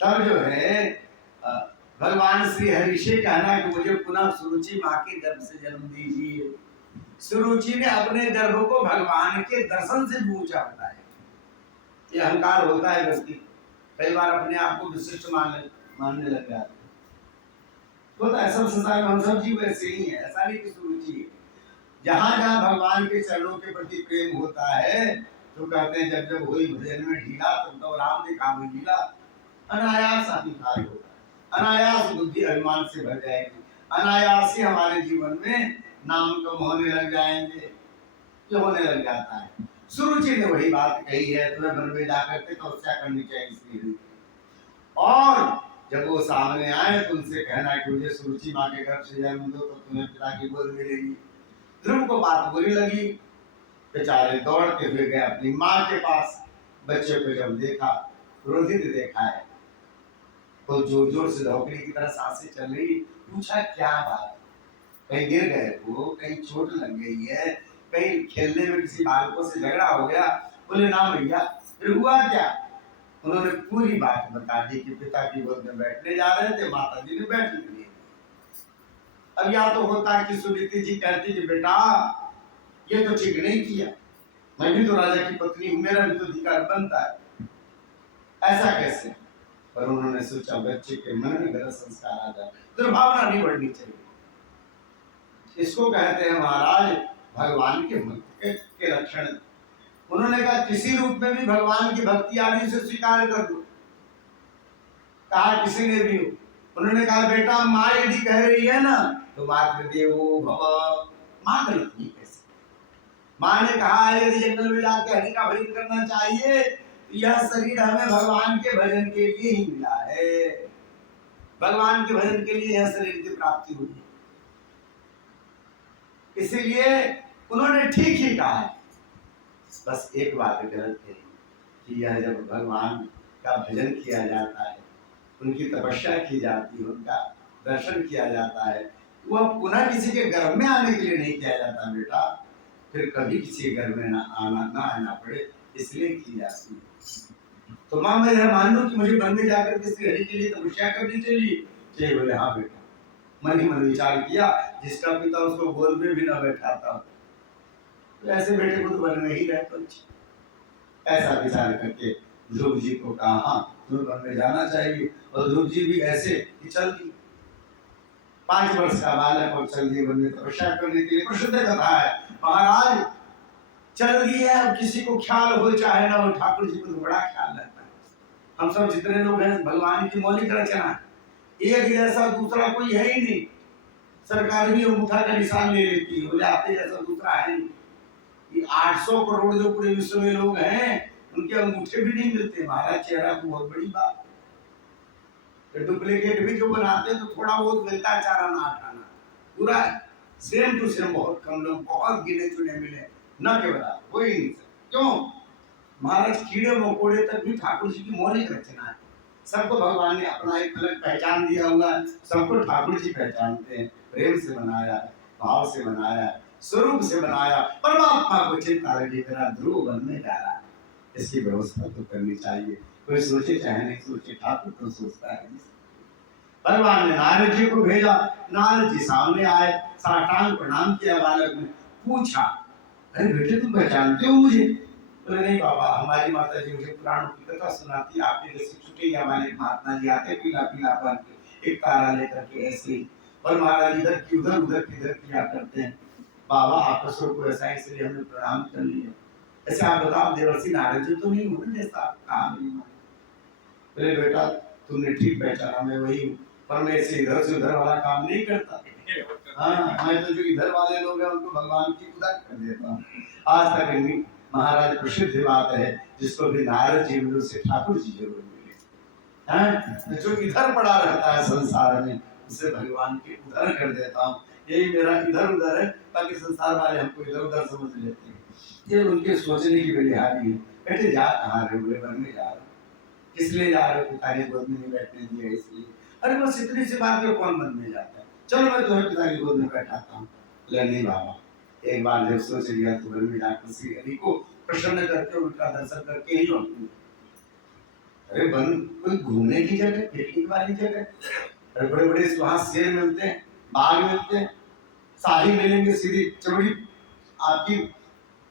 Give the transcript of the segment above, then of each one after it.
तब जो है अ, भगवान श्री हरि से कहना कि मुझे पुनः सुरुचि माँ के गर्भ से जन्म दीजिए। सुरुचि ने अपने गर्भ को भगवान के दर्शन से भी ऊंचा बताया। ये अहंकार होता है व्यक्ति, कई बार अपने आप को विशिष्ट मानने लग जाते हैं। तो ऐसा संसार में हम सब जीव ऐसे ही हैं, ऐसा नहीं कि सुरुचि है। जहाँ जहाँ भगवान के चरणों के प्रति प्रेम होता है तो कहते हैं जब जब हुई भजन में ढीला तब तो राम ने काम लीला। अनायास अहंकार होगा, अनायास बुद्धि अभिमान से भर जाएगी, अनायास ही हमारे जीवन में नाम कम होने लग जाएंगे, ये होने लग जाता है। सुरुचि ने वही बात कही है, तुम्हें मन में जाकर के तपस्या करनी चाहिए इसलिए। और जब वो सामने आए तो उनसे कहना कि मुझे सुरुचि माँ के गर्भ से जन्म दो तो तुम्हें पिता की गोद मिलेगी। ध्रुव को बात बुरी लगी, बेचारे दौड़ते हुए गए अपनी माँ के पास। बच्चे को जब देखा, क्रोधित देखा है, तो जोर जोर से धोखड़ी की तरह सांसें चल रही, पूछा क्या बात, कहीं गिर गए हो, कहीं चोट लग गई है, कहीं खेलने में किसी बालकों से झगड़ा हो गया? बोले ना भैया। फिर हुआ क्या? उन्होंने पूरी बात बता दी कि पिता की गोद में बैठने जा रहे थे, माता जी ने बैठने दिए। अब या तो होता कि सुनीति जी कहती कि बेटा ये तो ठीक नहीं किया, मैं भी तो राजा की पत्नी हूं, मेरा भी तो अधिकार बनता है, ऐसा कैसे? पर उन्होंने सोचा बच्चे के मन में गलत संस्कार आ जाए, दुर्भावना नहीं बढ़नी चाहिए। इसको कहते हैं महाराज भगवान के भक्त के लक्षण। उन्होंने कहा किसी रूप में भी भगवान की भक्ति आदि से स्वीकार कर दो, कहा किसी ने भी हो। उन्होंने कहा बेटा माँ यदि कह रही है ना तो मातृदेवो भव, माँ गलत नहीं कह सकती। माँ ने कहा है यदि जंगल में जाके हरि का भजन करना चाहिए तो यह शरीर हमें भगवान के भजन के लिए ही मिला है, भगवान के भजन के लिए यह शरीर की प्राप्ति हुई। इसलिए उन्होंने ठीक ही कहा है, बस एक बात गलत है कि यह जब भगवान का भजन किया जाता है, उनकी तपस्या की जाती है, उनका दर्शन किया जाता है, वह पुनः किसी के गर्भ में आने के लिए नहीं किया जाता बेटा, फिर कभी किसी के घर में ना आना पड़े इसलिए की जाती है। तो माँ मैं यह मान लूं कि मुझे मन में जाकर के श्री हरि के लिए तपस्या करनी चाहिए? बोले हाँ बेटा। मन ही मन विचार किया, जिसका पिता उसको गोद में भी ना बैठाता तो ऐसे बेटे को तो वन में ही रहता। ऐसा विचार करके ध्रुव जी को कहा हाँ ध्रुव वन में जाना चाहिए, और ध्रुव जी भी ऐसे कि चल दी 5 वर्ष का बालक और चल दी वन में तपस्या करने के लिए। प्रसिद्ध कथा है महाराज, चल दिए अब किसी को ख्याल हो चाहे ना हो, ठाकुर जी को तो बड़ा ख्याल रहता है। हम सब जितने लोग हैं भगवान की मौलिक रचना, एक जैसा दूसरा कोई है ही नहीं। सरकार भी अंगूठा का निशान ले लेती है, बोले आपके जैसा दूसरा है नहीं। ये 800 करोड़ जो पूरे विश्व में लोग हैं उनके अंगूठे भी नहीं मिलते। हमारा चेहरा तो बहुत बड़ी बात, डुप्लीकेट भी जो बनाते हैं तो थोड़ा बहुत मिलता है, 4 आना 8 आना, पूरा सेम टू सेम बहुत कम लोग, बहुत गिने चुने मिले न के बराबर हो ही नहीं सकते। क्यों? महाराज कीड़े मकोड़े तक भी ठाकुर जी की मौलिक रचना है। सबको भगवान ने अपना एक अलग पहचान दिया हुआ है, सबको ठाकुर जी पहचानते हैं। प्रेम से बनाया है, भाव से बनाया है, स्वरूप से बनाया। परमात्मा को चिंता लगी मेरा ध्रुव वन में जा रहा है, इसकी व्यवस्था तो करनी चाहिए। कोई सोचे चाहे नहीं सोचे, ठाकुर तो सोचता है। भगवान ने नारद जी को भेजा, नारद जी सामने आए, साष्टांग प्रणाम किया बालक ने, पूछा अरे बेटे तुम पहचानते हो मुझे? बोले नहीं बाबा, हमारी माता जी मुझे पुराणों की कथा सुनाती, आपके जैसे छुट्टियां वाले महात्मा जी आते पीला पीला बन के एक तारा लेकर के ऐसे ही, और महाराज इधर की उधर किया करते हैं। बाबा आपका स्वरूप ऐसा है इसलिए हमने प्रणाम कर लिया। ऐसे आप बताओ देवर्षि नारद जी तो नहीं हो जैसा आप कहा मेरी माँ? बोले बेटा तुमने ठीक पहचाना, मैं वही हूँ, पर मैं ऐसे इधर से उधर वाला काम नहीं करता। हाँ मैं तो जो इधर वाले लोग हैं उनको भगवान की उधर कर देता हूँ। आज तक नहीं महाराज प्रसिद्ध बात है, जिसको भी नारद जी मिले से ठाकुर जी जरूर मिले हैं। जो इधर पड़ा रहता है संसार में उसे भगवान की उधर कर देता हूँ। यही मेरा इधर उधर है, ताकि संसार वाले हमको इधर उधर समझ लेते हैं। ये उनके सोचने की बलिहारी है। बेटे जा कहाँ रहे? बोले वन में जा रहा हूँ। किस लिए जा रहे हो? पिता ने गोद में नहीं बैठने दिया इसलिए। अरे बस इतनी सी बात में कौन मन में जाता है, चलो मैं तुम्हें पिता की गोद में बैठाता हूँ। बोले नहीं बाबा, एक बार जब सोच लिया तो वन में जाकर श्री हरि को प्रसन्न करके उनका दर्शन करके ही लौटूंगा। अरे वन कोई घूमने की जगह, पिकनिक वाली जगह। अरे बड़े बड़े वहां शेर मिलते हैं, बाघ मिलते हैं, शाही मिलेंगे, सीधी चमड़ी आपकी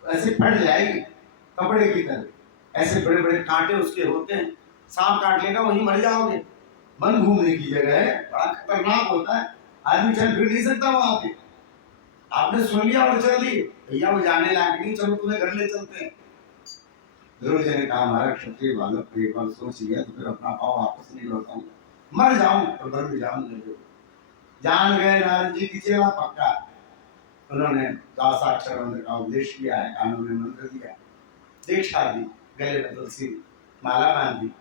ऐसे फट जाएगी कपड़े की तरह। ऐसे बड़े बड़े कांटे उसके होते हैं, सांप काट लेगा वहीं मर जाओगे। वन घूमने की जगह है, बड़ा खतरनाक होता है, आदमी चल फिर नहीं सकता वहां पे। आपने सुन लिया और चल ली, भैया वो जाने लायक नहीं, चलो तुम्हें घर ले चलते हैं। ध्रुव जी ने कहा हमारा क्षत्रिय बालक को एक बार सोच लिया तो फिर अपना भाव वापस नहीं लौटाऊंगा, मर जाऊं तो घर में जाऊंगा। जान गए नारद जी की सेवा पक्का। उन्होंने 10 अक्षर मंत्र का उपदेश किया है, कानों में मंत्र दिया, दीक्षा दी, गले में तुलसी माला बांध दी,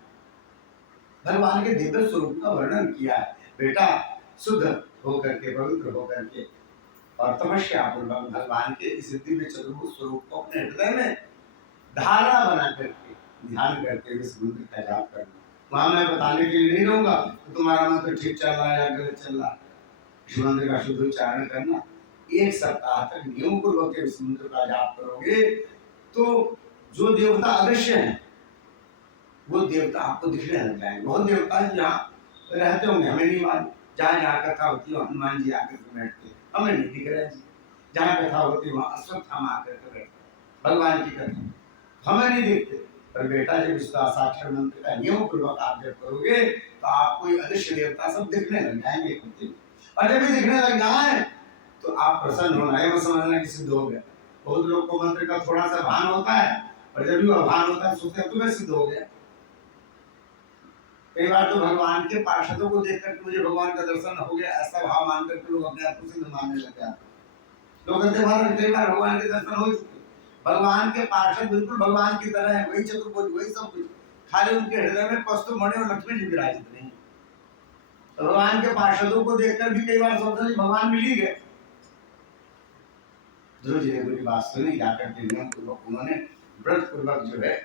भगवान के दिव्य स्वरूप का वर्णन किया है। बेटा शुद्ध होकर के, पवित्र होकर के और तपस्या पूर्वक भगवान के इस दिव्य चतुर्भुज स्वरूप को अपने हृदय में धारणा बना करके ध्यान करते हुए इस मंत्र का जाप करना। वहां मैं बताने के लिए नहीं रहूंगा तो तुम्हारा मंत्र ठीक चल रहा है या गलत चल रहा है। इस मंत्र का शुद्ध उच्चारण करना, 1 सप्ताह तक नियम पूर्वक इस मंत्र का जाप करोगे तो जो देवता अदृश्य हैं वो देवता आपको दिखने लग जाएंगे। बहुत देवता यहाँ रहते होंगे, हमें नहीं मालूम। जहाँ जहाँ कथा होती है हनुमान जी आकर के बैठते, हमें नहीं दिख रहे जी। जहाँ कथा होती है वहाँ अश्वत्थामा आकर के बैठते, भगवान की कथा हमें नहीं दिखते। पर बेटा जब इस साक्षर मंत्र का नियम पूर्वक आप जब करोगे तो आपको अदृश्य देवता सब दिखने लग जाएंगे। और जब भी दिखने लग जाए तो आप प्रसन्न होना है, वो समझना कि सिद्ध हो गया। बहुत लोग को मंत्र का थोड़ा सा भान होता है और जब भी वो भान होता है सोचते हैं तुम्हें सिद्ध हो गया। कई बार तो भगवान के पार्षदों को देखकर मुझे भगवान का दर्शन हो गया ऐसा भाव मानकर के लोग अपने आप को सिद्ध मानने लग जाते हैं। लोग कहते हैं कई बार भगवान के दर्शन हो चुके, भगवान के पार्षद बिल्कुल भगवान की तरह है, वही चतुर्भुज वही सब कुछ, खाली उनके हृदय में कस्तूर मणि और लक्ष्मी जी विराजित नहीं। तो भगवान के पार्षदों को देखकर भी कई बार सोचते हैं भगवान मिल ही गए। ध्रुव जी ने पूरी बात सुनी, जाकर के नियम पूर्वक उन्होंने व्रत पूर्वक जो है